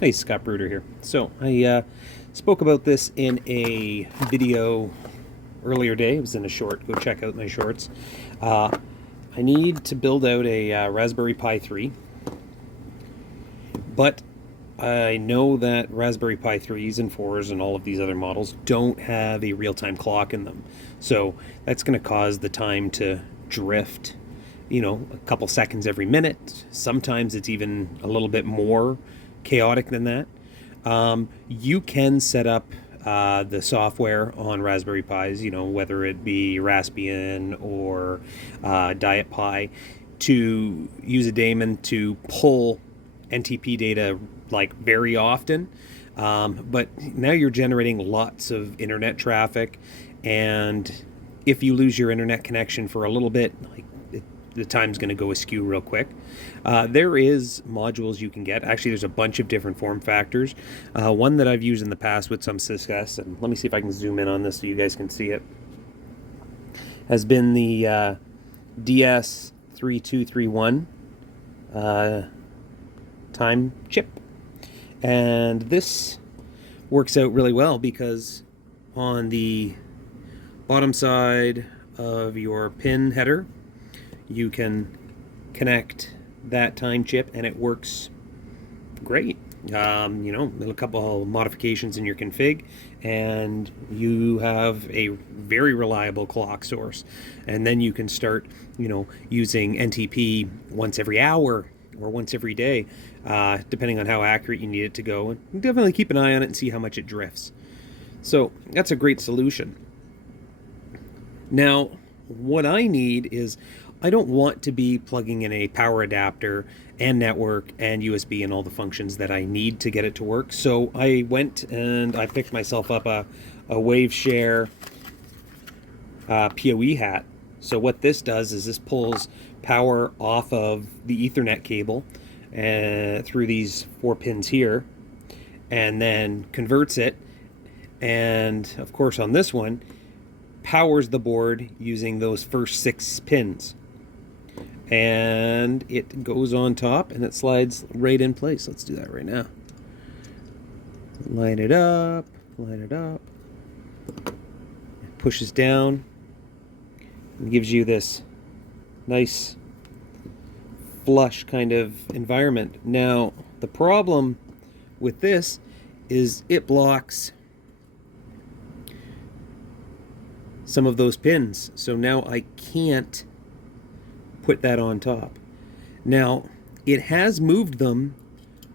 Hey, Scott Bruder here. So I spoke about this in a video earlier today. It was in a short. Go check out my shorts. Uh, I need to build out a Raspberry Pi 3, but I know that Raspberry Pi 3s and 4s and all of these other models don't have a real-time clock in them. So that's going to cause the time to drift, a couple seconds every minute. Sometimes it's even a little bit more chaotic than that. You can set up the software on Raspberry Pis, whether it be Raspbian or Diet Pi, to use a daemon to pull NTP data like very often. But now you're generating lots of internet traffic, and if you lose your internet connection for a little bit, the time's going to go askew real quick. There is modules you can get. Actually, there's a bunch of different form factors. One that I've used in the past with some success, and let me see if I can zoom in on this so you guys can see it, has been the DS3231 time chip. And this works out really well because on the bottom side of your pin header, you can connect that time chip and it works great. A couple of modifications in your config and you have a very reliable clock source. And then you can start, using NTP once every hour or once every day, depending on how accurate you need it to go. And definitely keep an eye on it and see how much it drifts. So that's a great solution. Now, what I need is, I don't want to be plugging in a power adapter and network and USB and all the functions that I need to get it to work. So I went and I picked myself up a WaveShare PoE hat. So what this does is this pulls power off of the Ethernet cable through these 4 pins here, and then converts it, and of course on this one powers the board using those first 6 pins. And it goes on top and it slides right in place. Let's do that right now. Line it up, it pushes down and gives you this nice flush kind of environment. Now, the problem with this is it blocks some of those pins. So now I can't put that on top. Now, it has moved them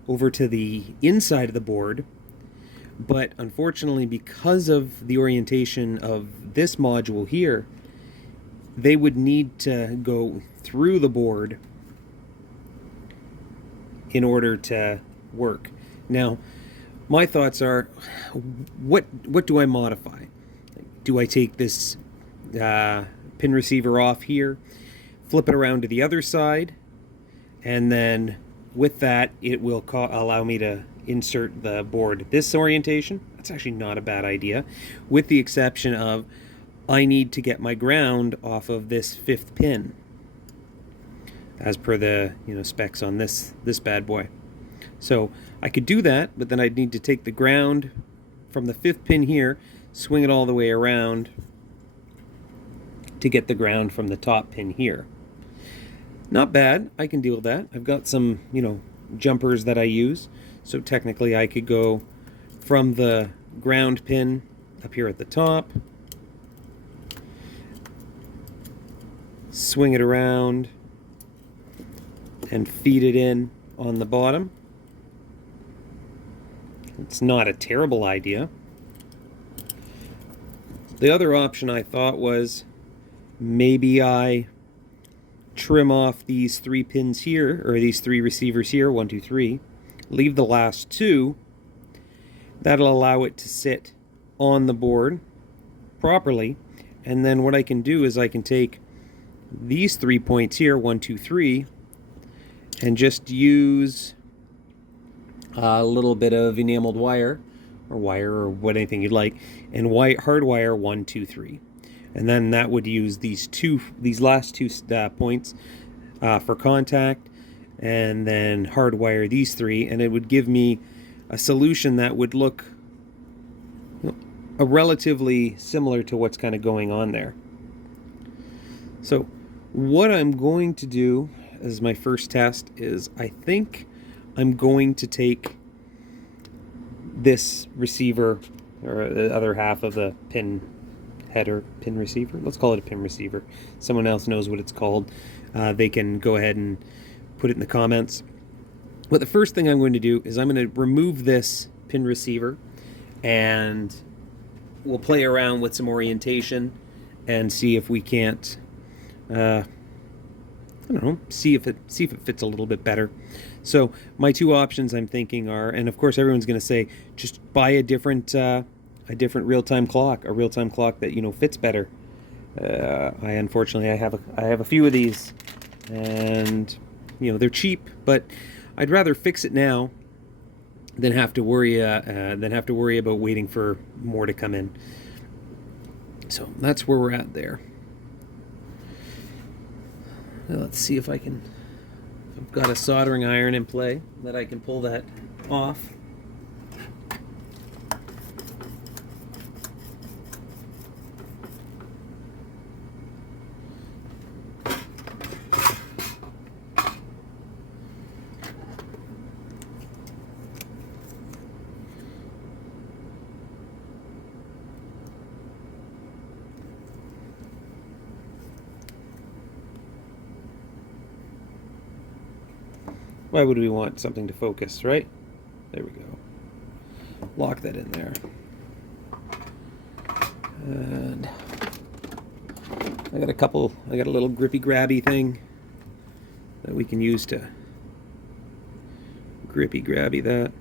over to the inside of the board, but unfortunately, because of the orientation of this module here, they would need to go through the board in order to work. Now, my thoughts are, what do I modify? Do I take this pin receiver off here, flip it around to the other side, and then with that it will allow me to insert the board this orientation? That's actually not a bad idea, with the exception of I need to get my ground off of this 5th pin as per the specs on this bad boy. So I could do that, but then I'd need to take the ground from the 5th pin here, swing it all the way around to get the ground from the top pin here. Not bad. I can deal with that. I've got some, jumpers that I use. So technically I could go from the ground pin up here at the top, swing it around, and feed it in on the bottom. It's not a terrible idea. The other option I thought was maybe I trim off these 3 pins here, or these 3 receivers here, 1, 2, 3, leave the last 2. That'll allow it to sit on the board properly. And then what I can do is I can take these 3 points here, 1, 2, 3, and just use a little bit of enameled wire or anything you'd like, and hardwire 1, 2, 3. And then that would use these last 2 points for contact, and then hardwire these 3, and it would give me a solution that would look relatively similar to what's kind of going on there. So what I'm going to do as my first test is I think I'm going to take this receiver, or the other half of the pin header, pin receiver, let's call it a pin receiver. Someone else knows what it's called. They can go ahead and put it in the comments. But the first thing I'm going to do is I'm going to remove this pin receiver, and we'll play around with some orientation and see if we can't I don't know, see if it fits a little bit better. So my two options I'm thinking are, and of course everyone's going to say, just buy a different real-time clock, a real-time clock that, you know, fits better. Unfortunately I have a few of these, and you know, they're cheap, but I'd rather fix it now than have to worry about waiting for more to come in. So that's where we're at there. Now let's see if I've got a soldering iron in play that I can pull that off. Why would we want something to focus, right? There we go. Lock that in there. And I got a little grippy grabby thing that we can use to grippy grabby that.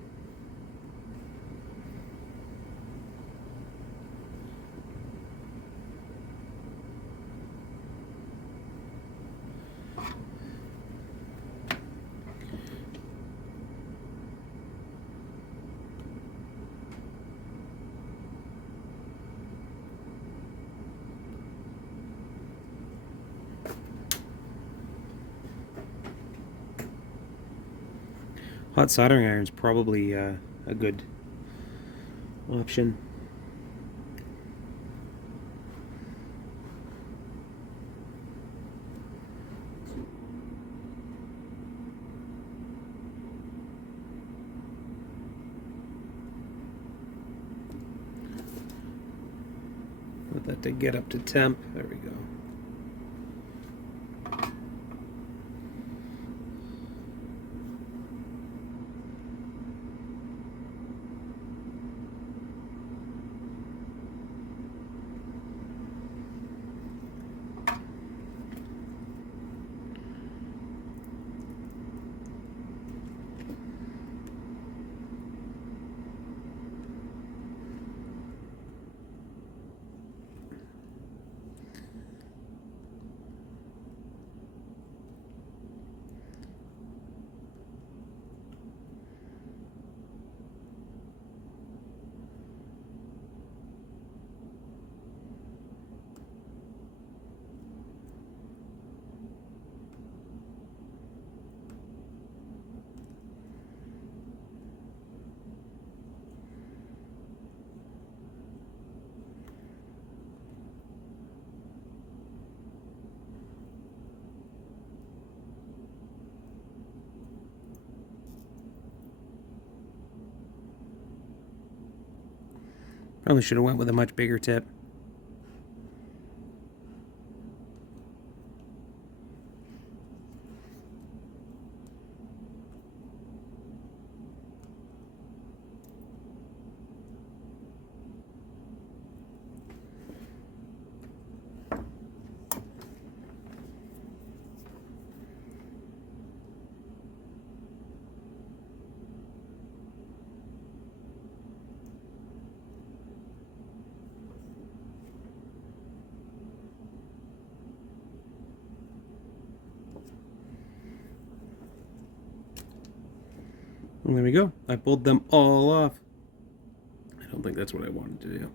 Hot soldering iron is probably a good option. Let that to get up to temp. There we go. Probably should have went with a much bigger tip. And there we go. I pulled them all off. I don't think that's what I wanted to do.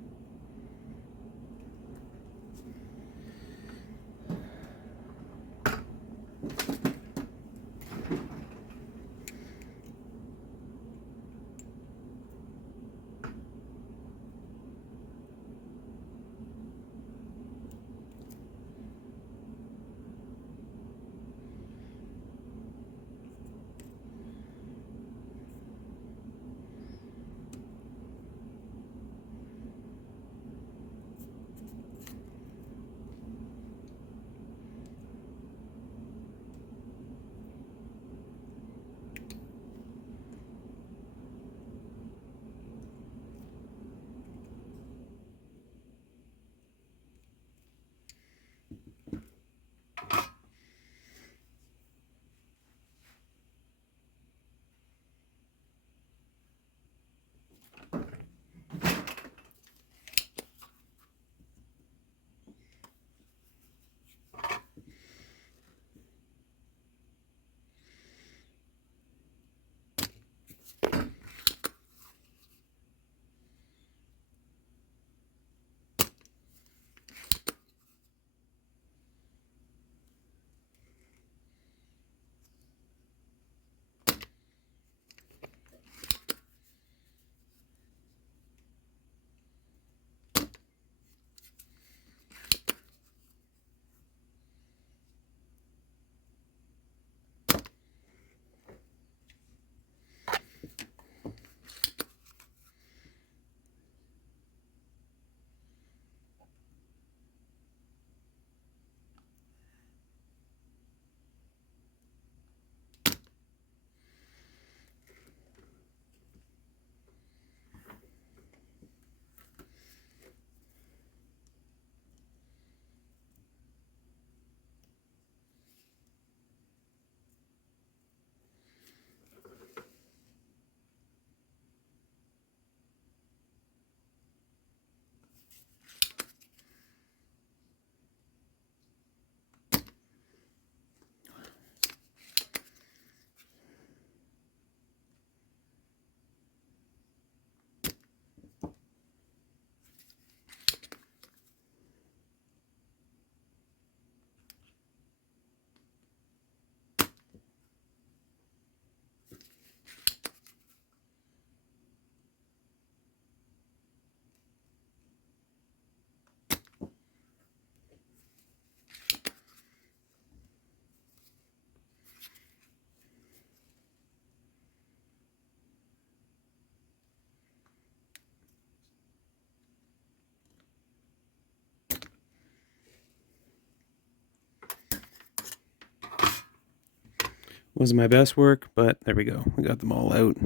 Wasn't my best work, but there we go. We got them all out.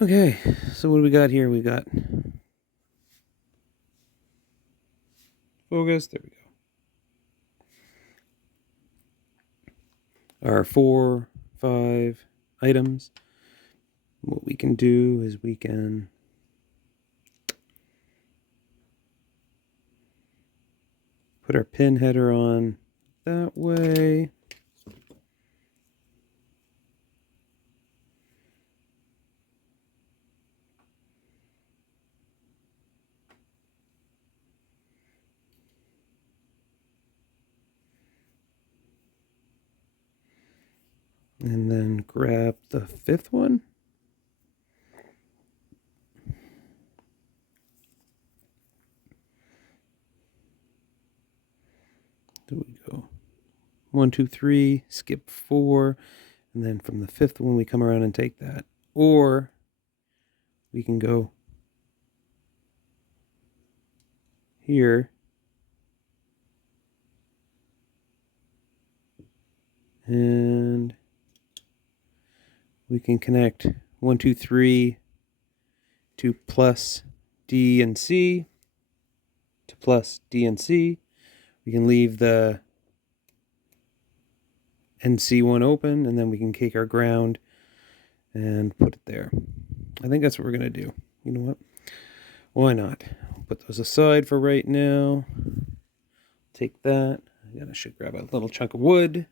Okay, so what do we got here? We got focus. There we go. Our 4, 5 items. What we can do is we can put our pin header on that way. And then grab the 5th one. There we go. 1, 2, 3, skip 4, and then from the 5th one we come around and take that. Or we can go here and we can connect 1, 2, 3 to plus D and C to plus D and C. We can leave the NC one open, and then we can take our ground and put it there. I think that's what we're going to do. You know what? Why not? Put those aside for right now. Take that. I should grab a little chunk of wood.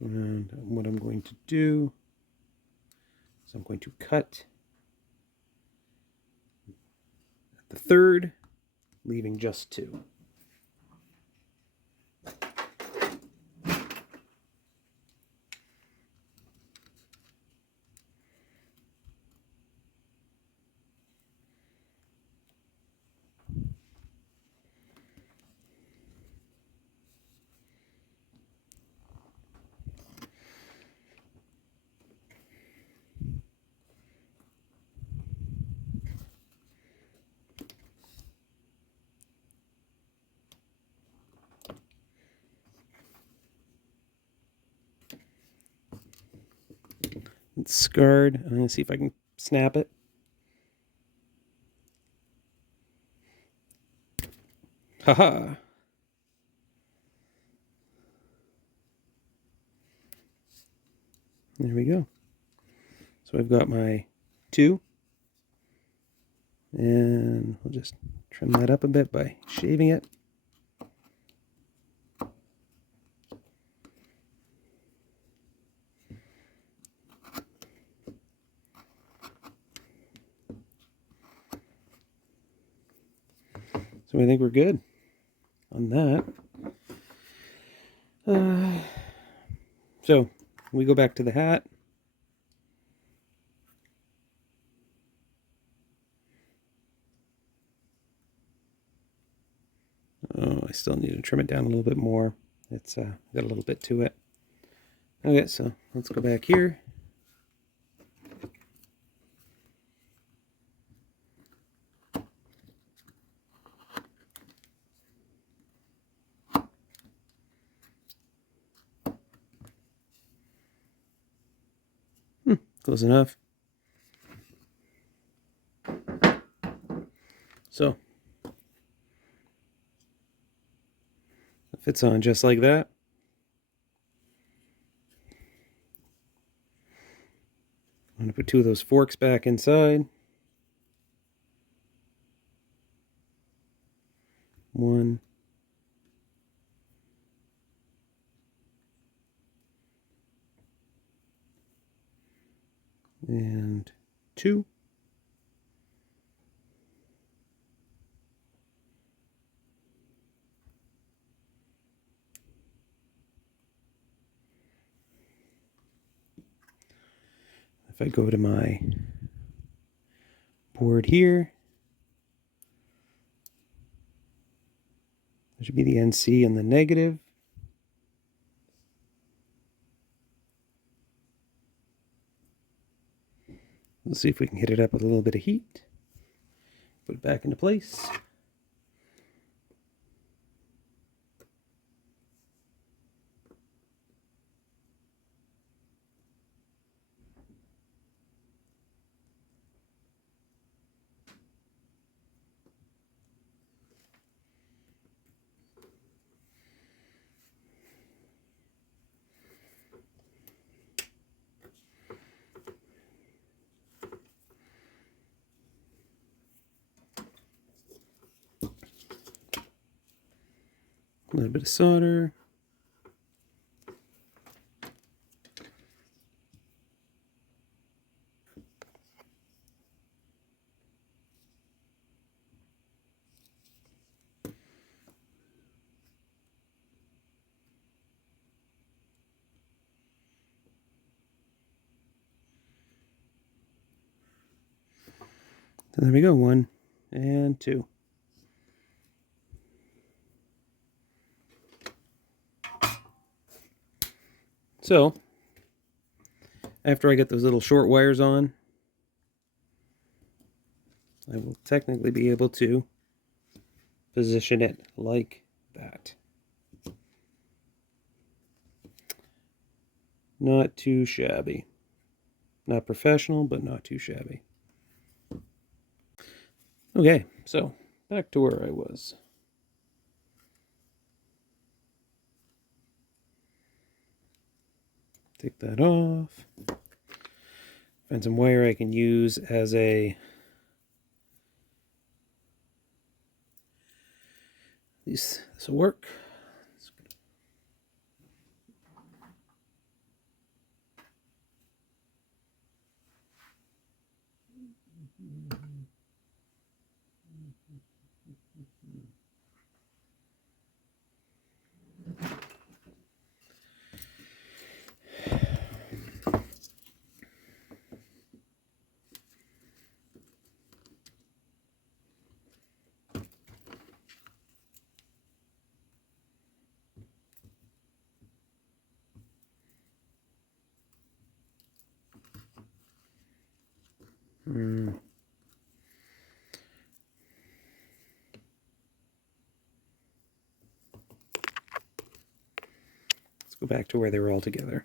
And what I'm going to do is I'm going to cut the 3rd, leaving just 2. It's scarred. I'm going to see if I can snap it. Haha. There we go. So I've got my 2. And we'll just trim that up a bit by shaving it. So I think we're good on that. So we go back to the hat. Oh, I still need to trim it down a little bit more. It's got a little bit to it. Okay, so let's go back here. Close enough. So it fits on just like that. I'm going to put 2 of those forks back inside. 1. And 2. If I go to my board here, there should be the NC and the negative. Let's see if we can hit it up with a little bit of heat. Put it back into place. A little bit of solder. So there we go, 1 and 2. So, after I get those little short wires on, I will technically be able to position it like that. Not too shabby. Not professional, but not too shabby. Okay, so back to where I was. Take that off. Find some wire I can use as a... This will work. Let's go back to where they were all together.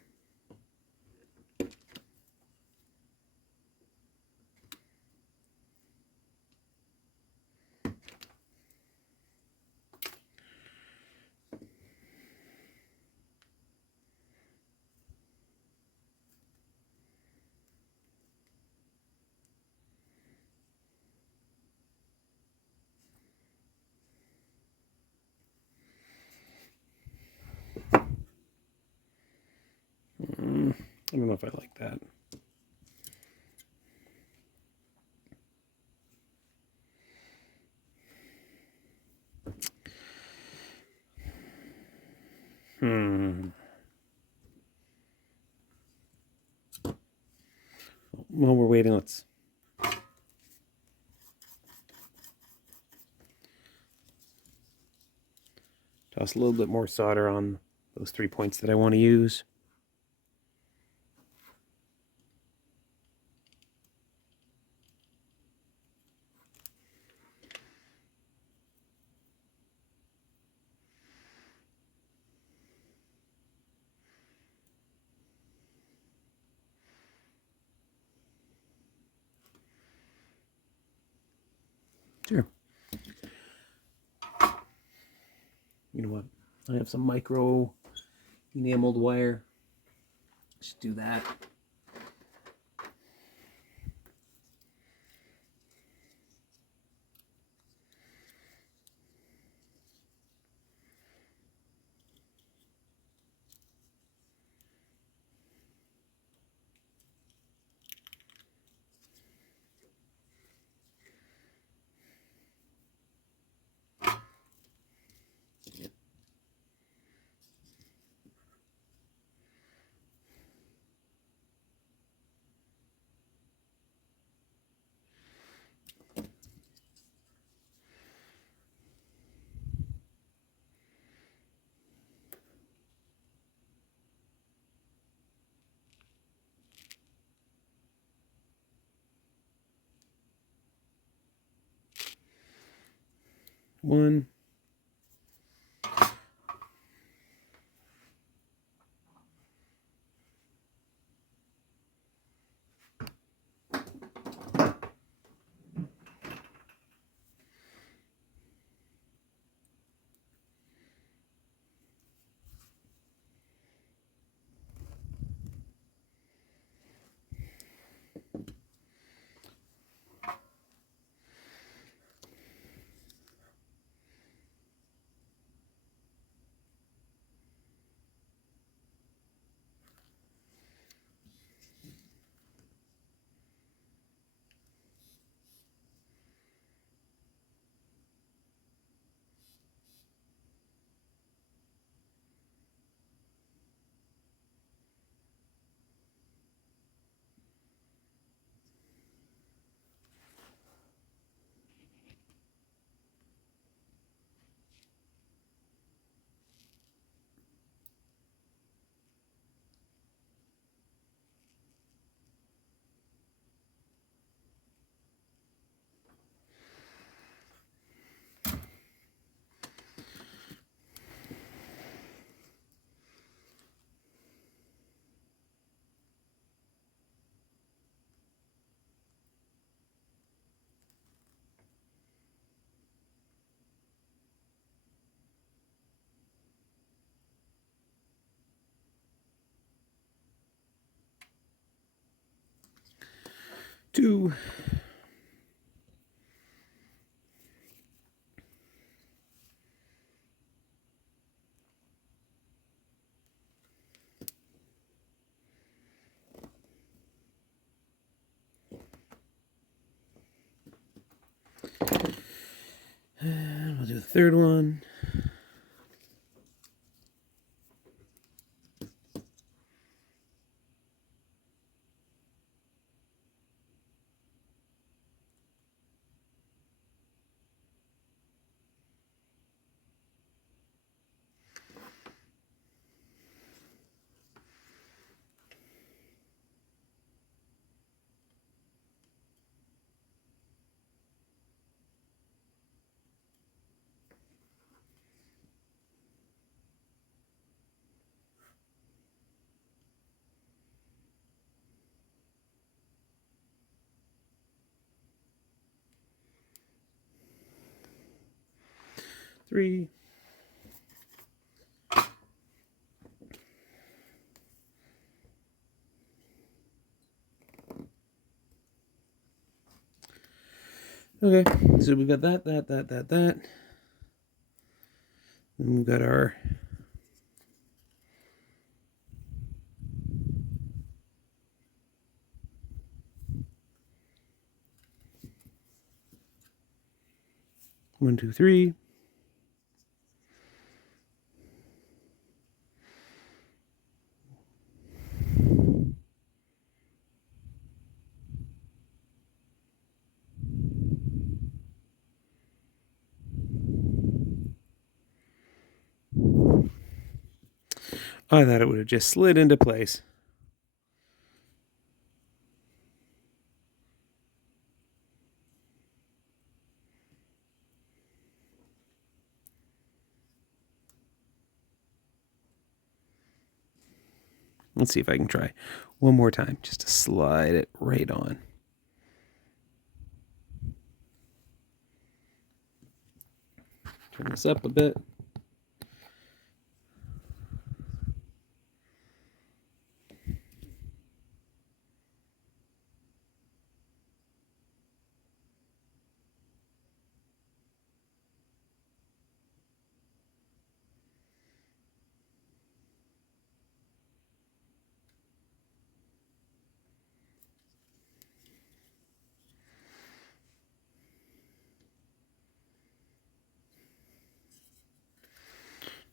I don't know if I like that. While we're waiting, let's toss a little bit more solder on those 3 points that I want to use. Sure. You know what? I have some micro enameled wire. Just do that. One. Two. And we'll do the third one. Three. Okay, so we've got that. Then we've got our one, two, three. I thought it would have just slid into place. Let's see if I can try one more time just to slide it right on. Turn this up a bit.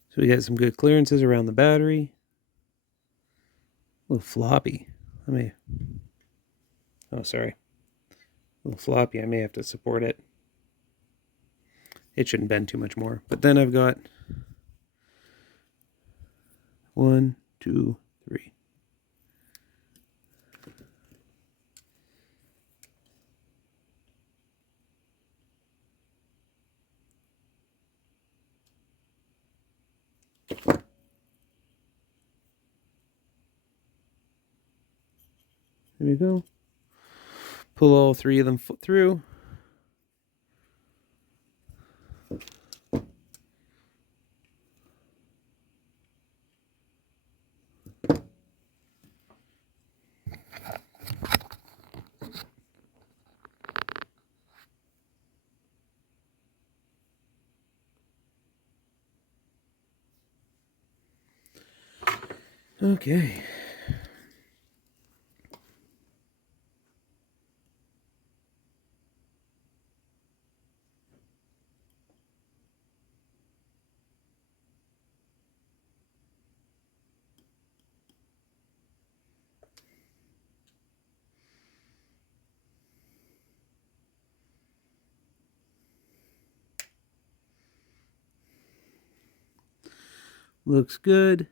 So we got some good clearances around the battery. A little floppy. Oh, sorry. A little floppy. I may have to support it. It shouldn't bend too much more. But then I've got 1, 2, 3. There we go. Pull all three of them through. Okay. Looks good.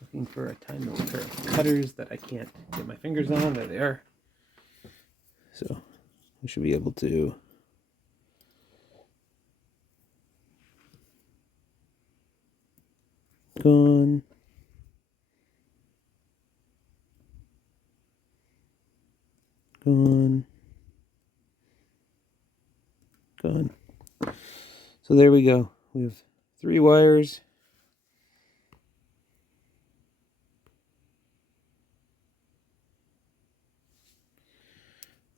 Looking for a tiny little pair of cutters that I can't get my fingers on. There they are. So we should be able to gone. Gone. Gone. So there we go. We have 3 wires.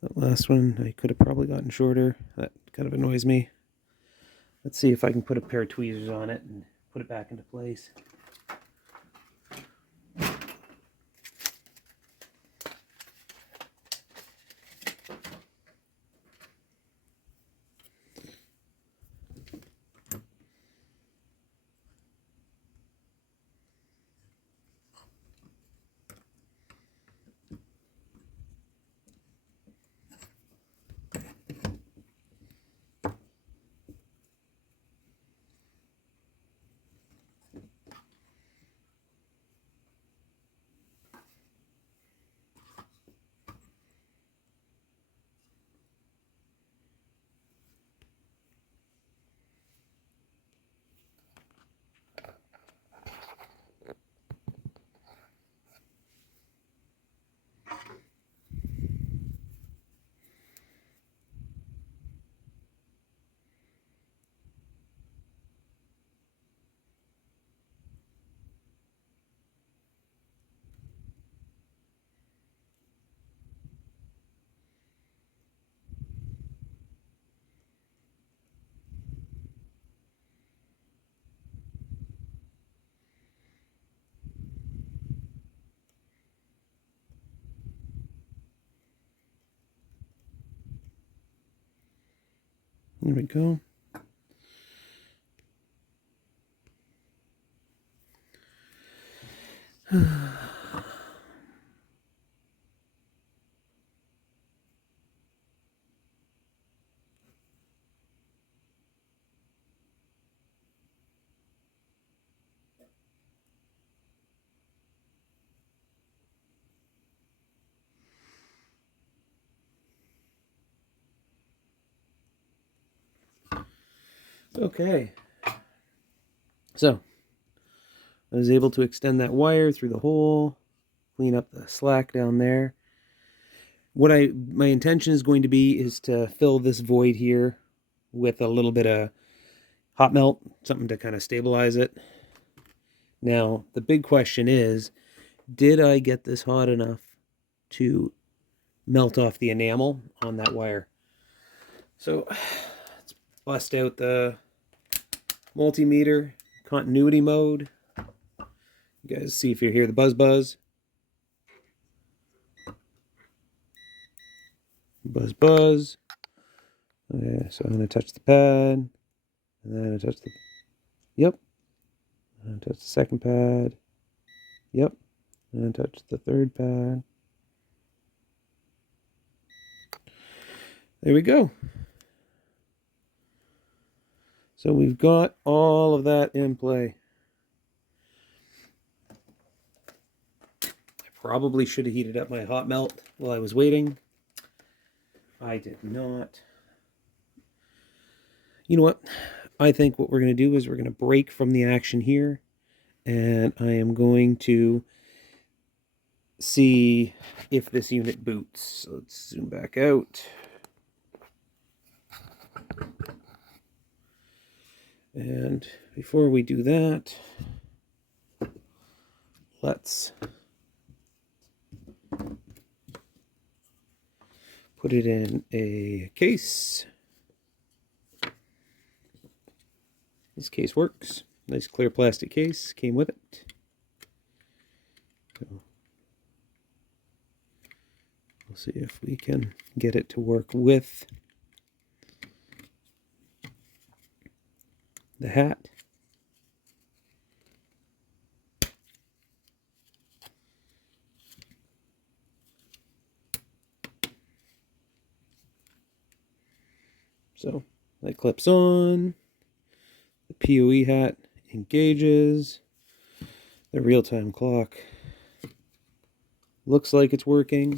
That last one I could have probably gotten shorter. That kind of annoys me. Let's see if I can put a pair of tweezers on it and put it back into place. There we go. Okay. So I was able to extend that wire through the hole, clean up the slack down there. What my intention is going to be is to fill this void here with a little bit of hot melt, something to kind of stabilize it. Now, the big question is, did I get this hot enough to melt off the enamel on that wire? So let's bust out the multimeter, continuity mode. You guys see if you hear the buzz buzz. Buzz buzz. Okay, so I'm going to touch the pad, and then I touch the Yep. And touch the second pad. Yep. And touch the third pad. There we go. So we've got all of that in play. I probably should have heated up my hot melt while I was waiting. I did not. You know what? I think what we're going to do is we're going to break from the action here, and I am going to see if this unit boots. So let's zoom back out. And before we do that, let's put it in a case. This case works. Nice clear plastic case came with it. So we'll see if we can get it to work with the hat. So that clips on. The PoE hat engages. The real-time clock looks like it's working.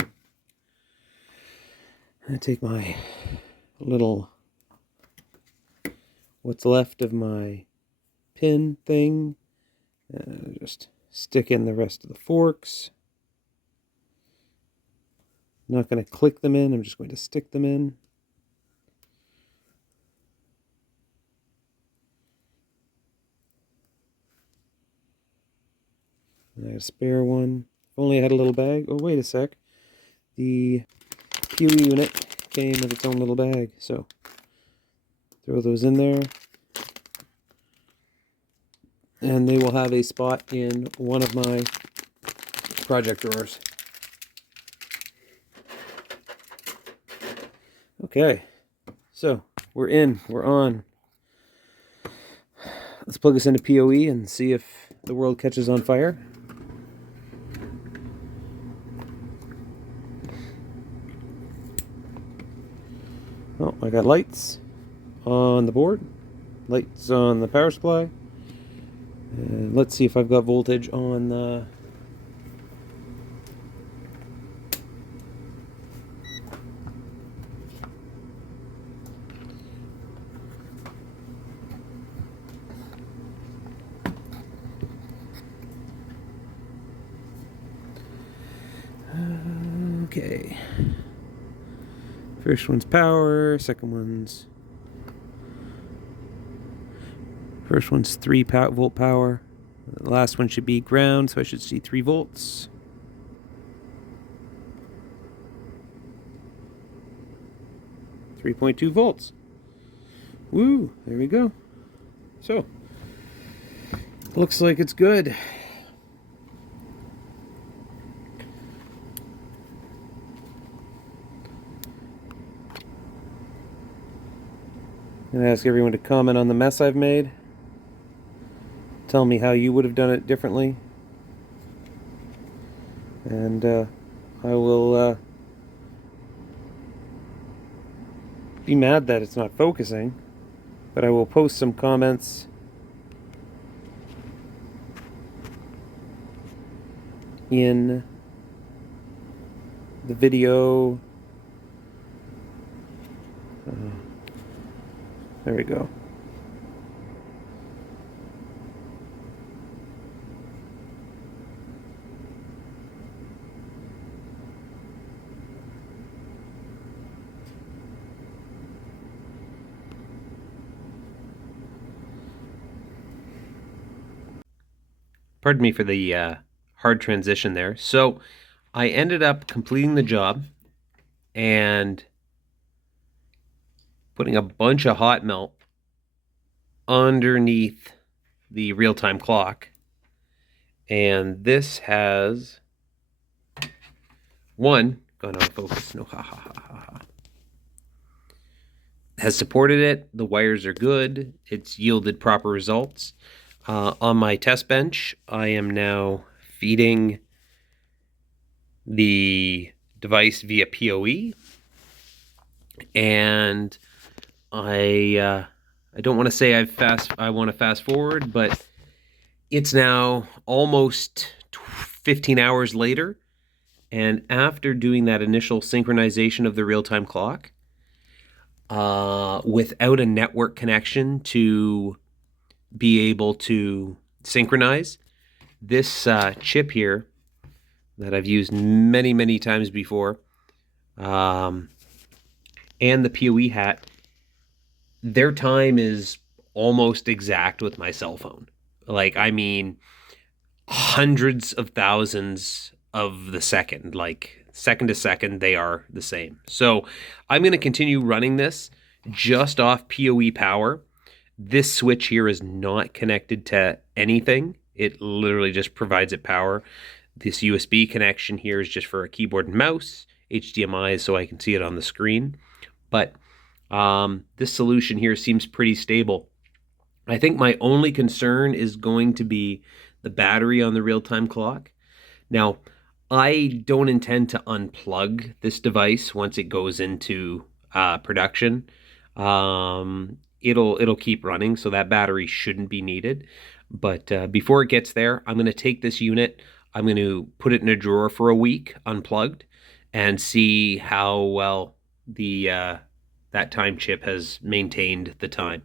I take my little, what's left of my pin thing, and just stick in the rest of the forks. I'm not going to click them in, I'm just going to stick them in. I had a spare one. If only I had a little bag. Oh, wait a sec. The PoE unit came with its own little bag, so throw those in there. And they will have a spot in one of my project drawers. Okay, so we're in, we're on. Let's plug this into PoE and see if the world catches on fire. Oh, I got lights on the board, lights on the power supply, and let's see if I've got voltage on the okay. First one's power, second one's... First one's 3-volt power. The last one should be ground, so I should see 3 volts. .2 volts. Woo, there we go. So, looks like it's good. I'm going to ask everyone to comment on the mess I've made. Tell me how you would have done it differently. And I will be mad that it's not focusing, but I will post some comments in the video. There we go. Pardon me for the hard transition there. So I ended up completing the job and putting a bunch of hot melt underneath the real-time clock. And this has gone out of focus. No, ha ha ha ha ha. has supported it. The wires are good. It's yielded proper results. On my test bench, I am now feeding the device via PoE, and I don't want to say I want to fast forward, but it's now almost 15 hours later, and after doing that initial synchronization of the real-time clock, without a network connection to be able to synchronize, this chip here that I've used many, many times before, and the PoE hat, their time is almost exact with my cell phone. Like, I mean, hundreds of thousands of the second, like second to second, they are the same. So I'm going to continue running this just off PoE power. This switch here is not connected to anything. It literally just provides it power. This USB connection here is just for a keyboard and mouse. HDMI is so I can see it on the screen. But this solution here seems pretty stable. I think my only concern is going to be the battery on the real-time clock. Now, I don't intend to unplug this device once it goes into production. It'll keep running, so that battery shouldn't be needed. But before it gets there, I'm going to take this unit, I'm going to put it in a drawer for a week, unplugged, and see how well that time chip has maintained the time.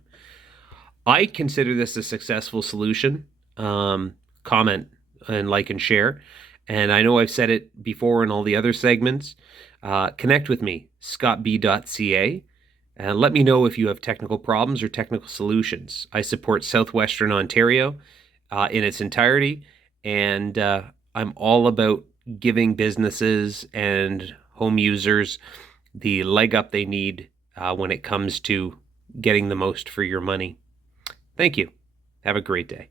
I consider this a successful solution. Comment and like and share. And I know I've said it before in all the other segments. Connect with me, scottb.ca, and let me know if you have technical problems or technical solutions. I support Southwestern Ontario in its entirety, and I'm all about giving businesses and home users the leg up they need when it comes to getting the most for your money. Thank you. Have a great day.